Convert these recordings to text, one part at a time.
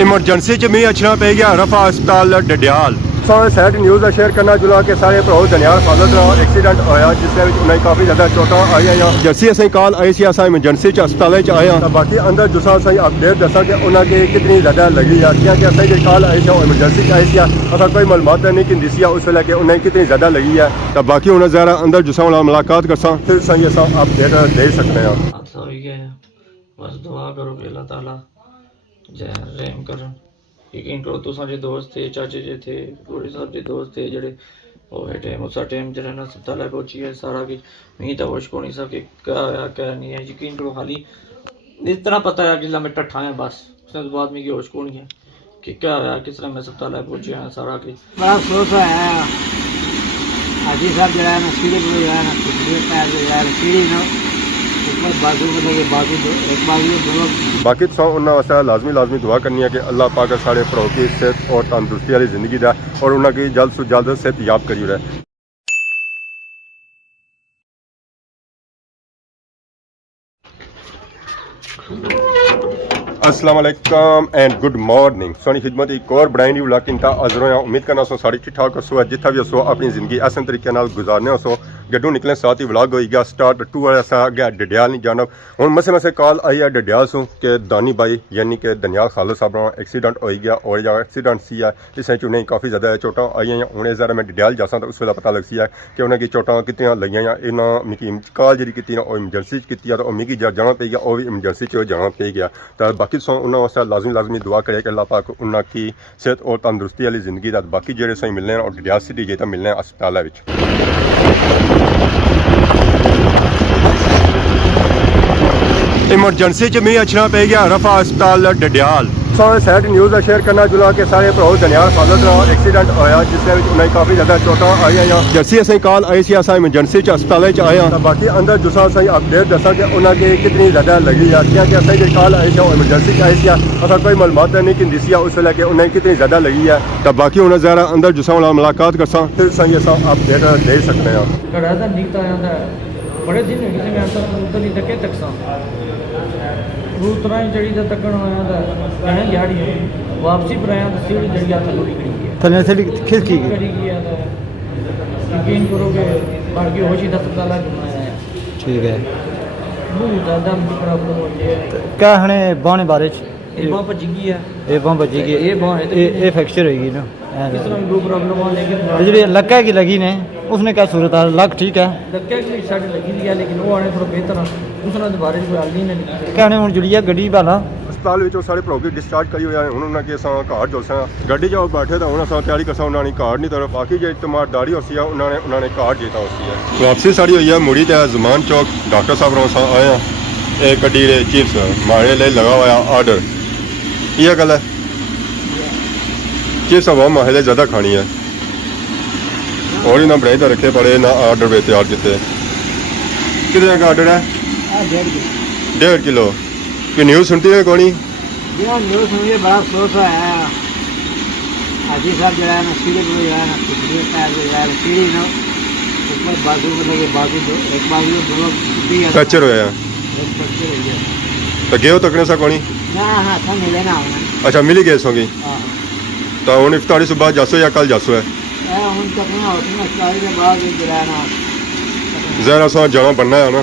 Emergency च मी अचना पे गया रफा अस्पताल डडियाल। सैड न्यूज़ का शेयर करना जुला के सारे भराओ दनियाल खालद एक्सीडेंट होया जिससे उन्हें काफ़ी ज़्यादा चोटां आई जैसी असें कॉल आई सी अस इमरजेंसी च अस्पताल आए हैं। बाकी अंदर जुसा असें अपडेट दसा कि उन्हें कितनी ज़्यादा लगी है क्योंकि असें जो कॉल आई थी इमरजेंसी च आई सी अस कोई मालूमात नहीं कि सी उस वेले कि उन्हें कितनी ज़्यादा लगी है। तो बाकी उन्हें ज़रा अंदर जुसा मुलाकात करसा फिर सही अस अपडेट दे सकते हैं। हादसा हो गया है, बस दुआ करो कि अल्लाह ताला जय रहम करन। यकीन करो तुसां जे दोस्त थे, चाचे जे थे, पूरे साहब जे दोस्त थे जेड़े ओह टाइम उस टाइम जेड़ा ना अस्पताल पहुंची है सारा कि मी तो होश को नहीं सके क्या होया क्या नहीं है। यकीन करो हाली इतना पता है जिला मैं टट्ठा है बस उसके बाद में होश को नहीं है कि क्या होया किस तरह मैं अस्पताल पहुंचे हैं सारा कि बड़ा अफसोस है। हाजी साहब जो है ना सीढ़ी पर जो है ना पैर जो है सीढ़ी ना ऊपर बाजू में लगे बाजू दो एक बाजू दोनों। बाकी तो उन्होंने वास्ते लाजमी दुआ करनी है कि अल्लाह पाक साढ़े भराओ की सेहत और तंदुरुस्ती वाली जिंदगी दा और उन्होंने जल्द से जल्द सेहत याब करी रहे। अस्सलाम वालेकुम एंड गुड मॉर्निंग। सोनी खिदमत एक और बनाई नहीं ब्लॉग इंता अजर होया। उम्मीद करना सो सारी ठीक ठाक सो जिथा भी सो अपनी जिंदगी आसान तरीके नाल गुजारने सो गड्डू निकले साथ ही व्लॉग हो गया स्टार्ट टू ऐसा गया डडियाल नहीं जाना हूँ मसे कॉल आई है डडियाल सो कि दानी भाई यानी कि दनियाल खालद साहब एक्सीडेंट हो गया और जगह एक्सीडेंट सी है इस उन्हें काफ़ी ज़्यादा चोटां आई हैं। हूँ जरा मैं डडियाल जासा तो उस वे पता लग सी है कि उन्हें चोटां कितनी लगियां इन्हें मिगी कॉल जी की इमरजेंसी की तो मिगी जाना पे गया और भी इमरजेंसी जाना पे गया। तो बाकी सो उन्होंने वास्ते लाजमी दुआ करे कि अल्लाह पाक उन्होंने की सेहत और तंदुरुस्ती वाली जिंदगी का बाकी जेडे सही मिलने और डडियाल सिटी जे तो मिलने अस्पताल। इमरजेंसी च मी अचना पे गया रफा अस्पताल डडियाल। सैड न्यूज़ का शेयर करना जुला के सारे भराओ दनियाल खालद एक्सीडेंट होया जिससे उन्हें काफ़ी ज़्यादा चोटां आई जैसी असें कॉल आई सी अस इमरजेंसी च अस्पताल आए हैं। बाकी अंदर जुसा असें अपडेट दसा कि उन्हें कितनी ज़्यादा लगी है क्योंकि असें जो कॉल आई थी इमरजेंसी च आई सी अस कोई मालूमात नहीं कि सी उस वेले कि उन्हें कितनी ज़्यादा लगी है। तो बाकी उन्हें ज़रा अंदर जुसा मुलाकात करसा फिर सही अस अपडेट दे सकते हैं। घड़ा दा नीता आंदा बड़े दिन हो गए मैं उधर ही तके तक सा रूतरा जड़ी दा तकन होया दा कहीं याड़ी वापसी पर आया तो सीढ़ी जड़ी थल्लो निकली गई थल्ले से खिस की करी गया तो यकीन करोगे बाकी होशी दा अस्पताल घुमाया है। ठीक है बहुत ज़्यादा प्रॉब्लम हो गई है क्या हने बाने बारे ये बां भजी गई है ये बां बची गई ये बां ये फ्रैक्चर होगी ना इस तरह दो प्रॉब्लम हो लेकिन जी लक्का की लगी ने उसने क्या सूरत है लग ठीक है धक्के की साड़ी लगी दी है लेकिन वो आने थोड़ा बेहतर है उसने दोबारा कोई हल नहीं कहने हूँ जुड़िया गड्डी वाला अस्पताल में सारे भराओ की डिस्चार्ज करी हुआ है उन्होंने कि घर जुलसा गड्डी जो बैठे तो उन्होंने तैयारी करसा उन्होंने कार्ड नहीं तो बाकी जो इतमारदारी होती है उन्होंने कार्ड जीता होती है। वापसी साड़ी हुई है मुड़ी तो जमान चौक डॉक्टर साहब रोसा आए हैं एक गड्डी चिप्स मारे लिए लगा हुआ ऑर्डर यह गल है चिप्स अब माहे ज़्यादा खानी है और ना बनाई तो रखे पड़े ना ऑर्डर पे तैयार किते कितने का ऑर्डर है 1.5 किलो कि न्यूज़ सुनती है कौन न्यूज़ सुनिए बड़ा अफसोस है। हाजी साहब जो है ना सीढ़ी पर जो है ना पैर जो है सीढ़ी ना ऊपर बाजू में लगे बाजू दो एक बाजू दोनों फ्रैक्चर होया तो गए तकने सा कौन हाँ था मिले ना अच्छा मिली गए सोगी तो हूँ इफ्तारी सुबह जासो या कल जासो है जरा सौ जाना बनना है ना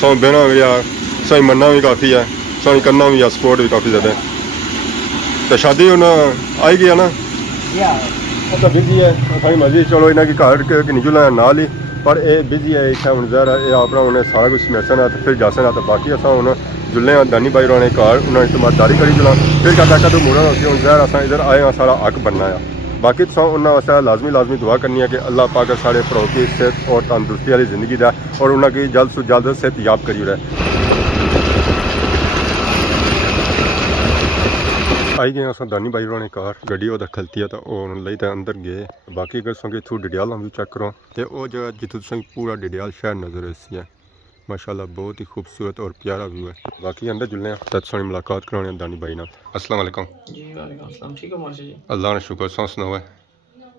सौ बहना भी है सही मनना भी काफ़ी है सही करना भी है सपोर्ट भी काफ़ी ज़्यादा है। तो शादी हूँ आई गई है ना तो बिजी है सारी मर्जी चलो इन्हें की घर के निकल नाल ही पर ये बिजी है इतना हूँ जरा ये अपना उन्हें सारा कुछ समेसन है तो फिर जासन है तो बाकी असा हूँ जुल्ले दानी भाई रोने घर उन्हें इतमारदारी करी जुला फिर कहता तो मुड़ा हूँ जहर असा इधर आए हैं सारा हक बनना है। बाकी तो उन्होंने वास्ते लाजमी दुआ करनी है कि अल्लाह पाक साढ़े भराओ की सेहत और तंदुरुस्ती वाली जिंदगी दा और उन्होंने जल्द से जल्द सेहत याब करी रहे। आई गए अस दानी भाई होने कार गड्डी उधर खलती है तो तो अंदर गए बाकी अगर संगे थ्रू डडियाल हम चेक करो तो वो जगह जितों पूरा डडियाल शहर नजर आती है माशाल्लाह बहुत ही खूबसूरत और प्यारा व्यू है। बाकी अंदर जुलने तब सोनी मुलाकात कराने दानी भाई ना। अस्सलाम वालेकुम जी वालेकुम अस्सलाम ठीक है माशा जी अल्लाह ने शुक्र सौ सुनाओ है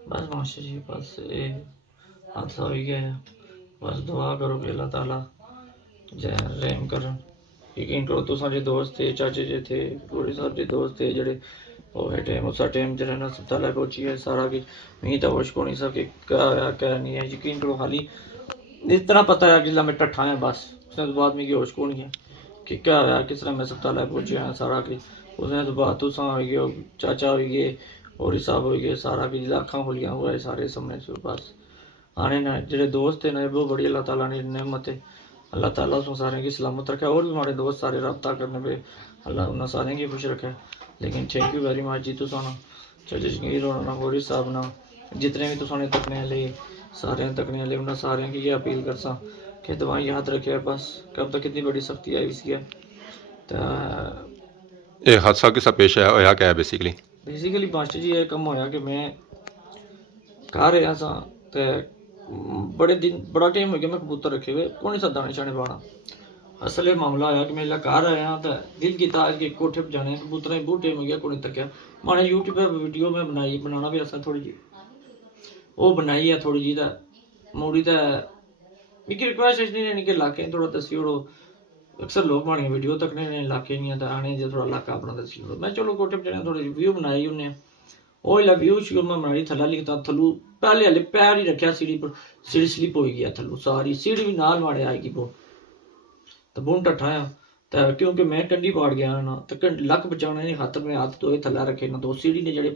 बस माशा जी बस ये हादसा हो गया है बस दुआ करो कि अल्लाह ताला जय रहम करन। यकीन करो तुसां जे दोस्त थे चाचे जे थे पूरे साहब जे दोस्त थे जेड़े ਉਹ ਹੈ ਟਾਈਮ ਉਸਾ ਟਾਈਮ ਜਿਹੜਾ ਨਾ ਹਸਪਤਾਲ ਪਹੁੰਚੀ ਹੈ ਸਾਰਾ ਕਿ ਮੈਂ ਤਾਂ ਹੋਸ਼ ਕੋ ਨਹੀਂ ਸਕੇ क्या नहीं है यकीन करो खाली इतना पता है जिला मैं टट्ठा है बस उसने तो बाद में की होश को नहीं है कि क्या होया किस तरह मैं हस्पताल पहुंचे हैं सारा कि उसने तो बाद तुसा हो गए चाचा हो गए और हिसाब हो गए सारा कि जिला अखा खुलियां हुआ है सारे सामने से बस आने ना जेडे दोस्त थे ना बहुत बड़ी अल्लाह ताला ने नेमत है अल्लाह ताला उसमें सारे की सलामत रखे और भी हमारे दोस्त सारे रब्ता करने पे अल्लाह उन्हें सारे की खुश रखे लेकिन थैंक यू वेरी मच जी तुसा ना चाचा जगीर होना और हिसाब ना जितने भी तुसाने तकने ले सारे तकने ले उन्हें सारे की ये अपील कर सा कि दवाई याद रखे बस कब तक कितनी बड़ी सख्ती आई इसकी है तो ਇਹ ਹਾਦਸਾ ਕਿਸਾ ਪੇਸ਼ ਹੈ ਹੋਇਆ ਕਿਆ ਬੇਸਿਕਲੀ बेसिकली मास्टर जी ये कम होया कि मैं घर रहा सा ते बड़े दिन बड़ा टाइम हो गया मैं कबूतर रखे हुए कौन सा दाने शाने पाना असल ये मामला आया कि मैं घर आया तो दिल किया कि कोठे पर जाने कबूतर बहुत टाइम हो गया कौन तक मैंने यूट्यूब पर वीडियो में बनाई बनाना भी असल थोड़ी जी वो बनाई है थोड़ी जी मोड़ी तो मिगी रिक्वेस्ट इसलिए नहीं कि इलाके थोड़ा दसी ओड़ो अक्सर लोग माड़ी वीडियो तक ने इलाके नहीं तो आने जो थोड़ा इलाका अपना दसी ओड़ो मैं चलो कोठे पर जाने थोड़ी व्यू बनाई उन्हें वो इला व्यू शुरू में बनाई थला लिखता थलू पहले हले पैर ही रखा सीढ़ी पर सीढ़ी स्लिप हो गया थलू सारी सीढ़ी भी नाल मारे आएगी वो तो बुन टठाया तो क्योंकि मैं कंडी पाड़ गया ना तो लक बचाने की खातर में हाथ धोए थला रखे ना दो सीढ़ी ने जड़े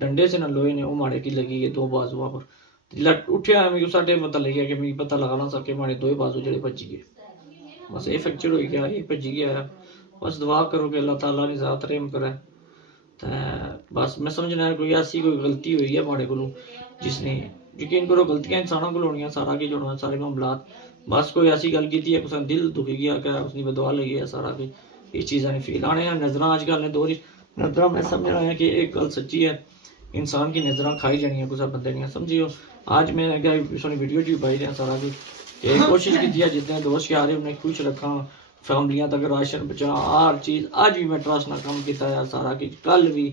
डंडे से ना लोहे ने वो मारे की लगी है दो बाजुआ पर लट उठा मैं उस टाइम पता लग गया कि मैं पता लगा ना सके मारे दो बाजू जड़े भजी गए बस ये फ्रैक्चर हो गया ये भजी गया बस दुआ करो कि अल्लाह ताला ने ज़ात रहम करे तो बस मैं समझना है कोई ऐसी कोई गलती हुई है माड़े को जिसने यकीन करो गलतियां इंसानों को होनी सारा की जो सारे मामलात बस कोई ऐसी गल की है कुछ दिल दुखी गया क्या उसने बदवा लगी है सारा की ये चीज़ें नहीं फील आने नजर अजकल ने दौर नजर मैं समझ रहा है कि एक गल सच्ची है इंसान की नजर खाई जानी है कुछ बंदे नहीं समझियो आज मैं सोनी वीडियो जी पाई रहा सारा कुछ कोशिश की है जितने दोस्त आ रहे उन्हें खुश रखा फैमिलियां तक राशन पहुंचा हर चीज़ आज भी मैं ट्रस्ट ना काम किया है सारा कि कल भी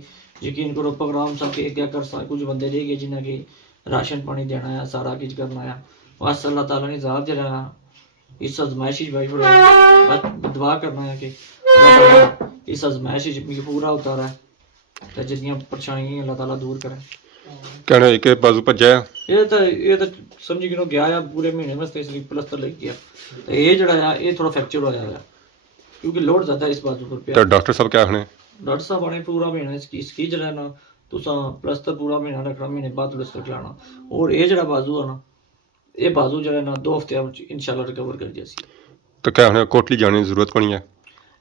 यकीन करो प्रोग्राम सब के क्या कर कुछ बंदे रह गए जिन्हें कि राशन पानी देना है सारा कुछ करना है बस अल्लाह ताला ने ज़ात जरा इस आजमाइश भाई बस दुआ करना है कि इस आजमाइश पूरा उतारा है तो जितनी परेशानियां अल्लाह ताला दूर करे कहना एक बाजू भज्जा ये तो समझी कि गया है पूरे महीने में तीसरी प्लस्तर लग गया तो ये जड़ा है ये थोड़ा फ्रैक्चर होया है क्योंकि लोड ज्यादा इस बाजू पर तो डॉक्टर साहब क्या आखने डॉक्टर साहब आने पूरा महीना इसकी जड़ा ना तुसा प्लस्तर पूरा महीना रखना महीने बाद प्लस्तर खिलाना और ये जड़ा बाजू है ना ये बाजू जड़ा ना 2 हफ्ते इंशाल्लाह रिकवर कर जैसी तो क्या आखने कोटली जाने की जरूरत पड़ी है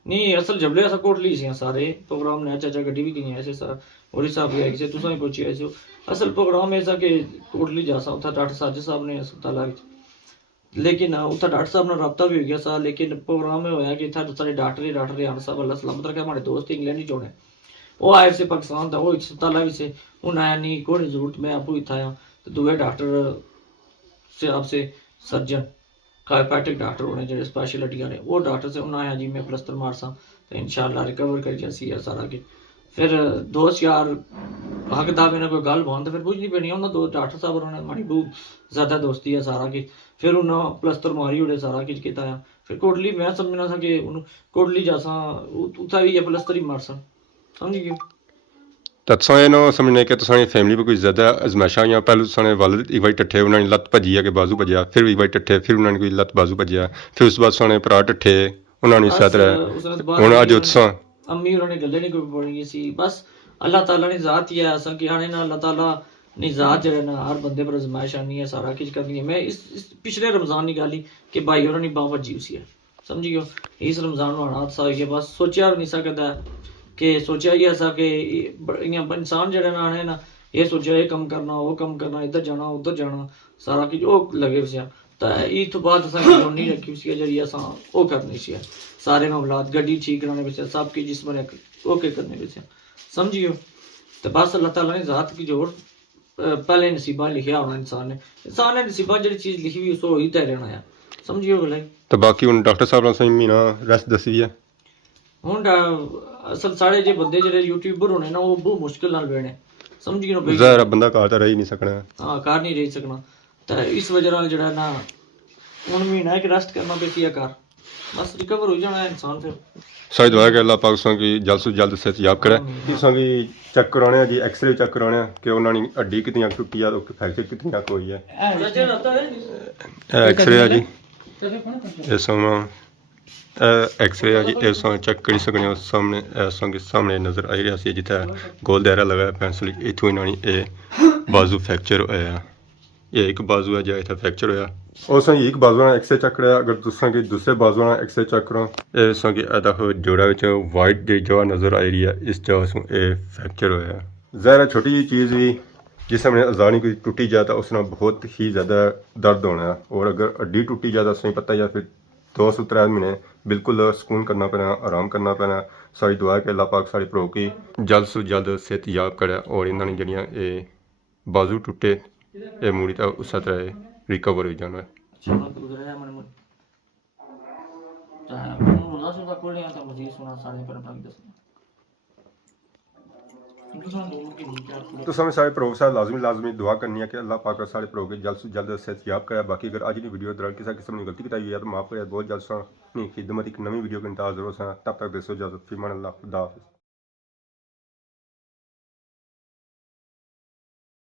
नहीं असल जबले ऐसा कोटली सी सारे प्रोग्राम ने चाचा गड्डी भी गई ऐसे सर और हिसाब भी आई से तुसा ही पहुंची ऐसे असल प्रोग्राम ऐसा कि कोटली जा सा उथा डॉक्टर साजिद साहब ने अस्पताल लेकिन उथा डॉक्टर साहब ने रब्ता भी हो गया सा लेकिन प्रोग्राम में होया कि इतना सारे डॉक्टर यार साहब अल्लाह सलामत रखे हमारे दोस्त इंग्लैंड ही जोड़े वो आए से पाकिस्तान था वो अस्पताल भी से उन आया नहीं कोई जरूरत मैं आपको ही था तो दुए डॉक्टर से आपसे सर्जन कायपैटिक डॉक्टर होने जो स्पेशल हड्डियां ने वो डॉक्टर से उन्हें आया जी मैं प्लस्तर मार सा तो इंशाल्लाह रिकवर कर जैसी है सारा कि फिर दोस्त यार हकदा मैंने कोई गल बन तो फिर पुछनी पैनी उन्होंने दो डॉक्टर साहब उन्होंने माड़ी बहुत ज़्यादा दोस्ती है सारा कि फिर उन्हें प्लस्तर मारी उड़े सारा किच किया फिर कोटली मैं समझना था कि कोटली जासा उत्था भी ये प्लस्तर ही मार सा समझ गए तत्सा ये ना समझने के तुसानी फैमिली में कोई ज़्यादा आजमाइशा या पहले तुसाने वालिद एक बारी टट्ठे उन्होंने लत्त भजी है कि बाजू भजिया फिर एक बारी टट्ठे फिर उन्होंने कोई लत्त बाजू भजिया फिर उस बाद तुसाने भरा टट्ठे उन्होंने साथ रहा हुण अज उत्साह अम्मी उन्होंने गल्ले नहीं कोई पड़ी सी बस अल्लाह ताला ने ज़ात ही है ऐसा कि आने ना अल्लाह ताला ने ज़ात जो है ना हर बंदे पर आजमाइश आनी है सारा कुछ करनी है मैं इस पिछले रमज़ान की गाली कि भाई उन्होंने बांह भजी उसी है समझियो इस रमज़ान में हादसा हो गया बस सोचा भी नहीं सकता कि सोचा ही ऐसा कि इंसान जो है ना ये सोचा ये कम करना वो कम करना इधर जाना उधर जाना सारा कुछ वो लगे उसे तो ईद तो बाद नहीं रखी उसके जरिए असा वो करनी सी सारे मामलात गड्डी ठीक कराने पे सब की जिसम ओके करने पे समझियो तो बस अल्लाह ताला ने ज़ात की जोर पहले नसीबा लिखा होना इंसान ने नसीबा जी चीज़ लिखी हुई उसको ही तय रहना है समझियो गल तो बाकी हूँ डॉक्टर साहब ने सही महीना रेस्ट दसी है हूँ असल साढ़े जो बंदे जो यूट्यूबर होने ना वो बहुत मुश्किल नाल बैठने समझियो ज़ाहिर बंदा घर तो रह ही नहीं सकना हाँ घर नहीं रह सकना तो इस वजह नाल जड़ा ना हूँ महीना एक रेस्ट करना पे घर बस रिकवर हो जाना है इंसान फिर। ਸਾਰੀ ਦੁਆ ਕਿ ਅੱਲਾਹ ਪਾਕ ਸੰਗੀ ਜਲਦ ਤੋਂ ਜਲਦ ਸਿਹਤਯਾਬ ਕਰੇ ਕਿ ਸੰਗੀ ਚੈੱਕ ਕਰਾਉਣੇ ਆ ਜੀ ਐਕਸਰੇ ਚੈੱਕ ਕਰਾਉਣੇ ਆ ਕਿ ਉਹਨਾਂ ਦੀ ਹੱਡੀ ਕਿਤਨੀ ਟੁੱਟੀ ਆ ਉਹ ਫ੍ਰੈਕਚਰ ਕਿਤਨੀ ਤੱਕ ਹੋਈ ਹੈ वजन होता है ਇਹ ਐਕਸਰੇ ਆ ਜੀ ਇਹ ਸਮਾਂ ਐਕਸਰੇ ਆ ਜੀ ਇਹ ਸਮਾਂ ਚੈੱਕ ਕਰ ਸਕਦੇ ਹੋ ਸਾਹਮਣੇ ਸੰਗੇ ਸਾਹਮਣੇ ਨਜ਼ਰ ਆ ਰਿਹਾ ਸੀ ਜਿੱਥੇ ਗੋਲ ਦਾਇਰਾ ਲਗਾਇਆ ਪੈਨਸਲ ਇਥੋਂ ਇਹਨਾਂ ਨੇ ਇਹ ਬਾਜ਼ੂ ਫ੍ਰੈਕਚਰ ਹੋਇਆ ਇਹ ਇੱਕ ਬਾਜ਼ੂ ਹੈ ਜਿਹੜਾ ਇੱਥੇ ਫ੍ਰੈਕਚਰ ਹੋਇਆ ਉਸ ਨੂੰ ਇੱਕ ਬਾਜ਼ੂ ਨਾਲ ਐਕਸਰੇ ਚੱਕ ਰਿਹਾ ਅਗਰ ਤੁਸੀਂ ਕਿ ਦੂਸਰੇ ਬਾਜ਼ੂ ਨਾਲ ਐਕਸਰੇ ਚੱਕ ਕਰੋ ਇਹ ਸੰਗੇ ਇਹਦਾ ਜੋੜਾ ਵਿੱਚ ਵਾਈਟ ਦੀ ਜਗ੍ਹਾ ਨਜ਼ਰ ਆ ਰਹੀ ਹੈ ਇਸ ਜਗ੍ਹਾ ਤੋਂ ਇਹ ਫ੍ਰੈਕਚਰ ਹੋਇਆ ਜ਼ਾਹਿਰ ਛੋਟੀ ਜਿਹੀ ਚੀਜ਼ ਵੀ ਜਿਸ ਸਮੇਂ ਅਜ਼ਾਨੀ ਕੋਈ ਟੁੱਟੀ ਜਾਏ ਤਾਂ ਉਸ ਨਾਲ ਬਹੁਤ ਹੀ ਜ਼ਿਆਦਾ ਦਰਦ ਹੋਣਾ ਹੈ ਔਰ ਅਗਰ ਹੱਡੀ ਟੁੱਟੀ ਜਾਏ ਤਾਂ ਸਹੀ ਪਤਾ ਜਾਂ ਫਿਰ 2 से 3 महीने बिल्कुल सुकून करना पैना आराम करना पैना सारी दुआ है कि अल्लाह पाक सारी भरो की जल्द से जल्द सेहतयाब करे और इन्होंने जड़ियाँ ये बाजू टुटे ये मूड़ी तो उस तरह रिकवर हो जाना है अच्छा वक्त गुजरा है मन चाहे मुला से कोई नहीं आता मजीद सुना सारे पर अपना दस तो समय सारे भरो साहब लाजमी दुआ करनी है कि अल्लाह पाक सारे भरो के जल्द से जल्द सेहतयाब करे बाकी अगर अज की वीडियो दौरान किसी किस्म की गलती बताई है तो माफ़ करे बहुत जल्द अपनी खिदमत एक नवी वीडियो के इंतजार जरूर तब तक दसो इजाजत फीमान अल्लाह खुदा हाफिज़।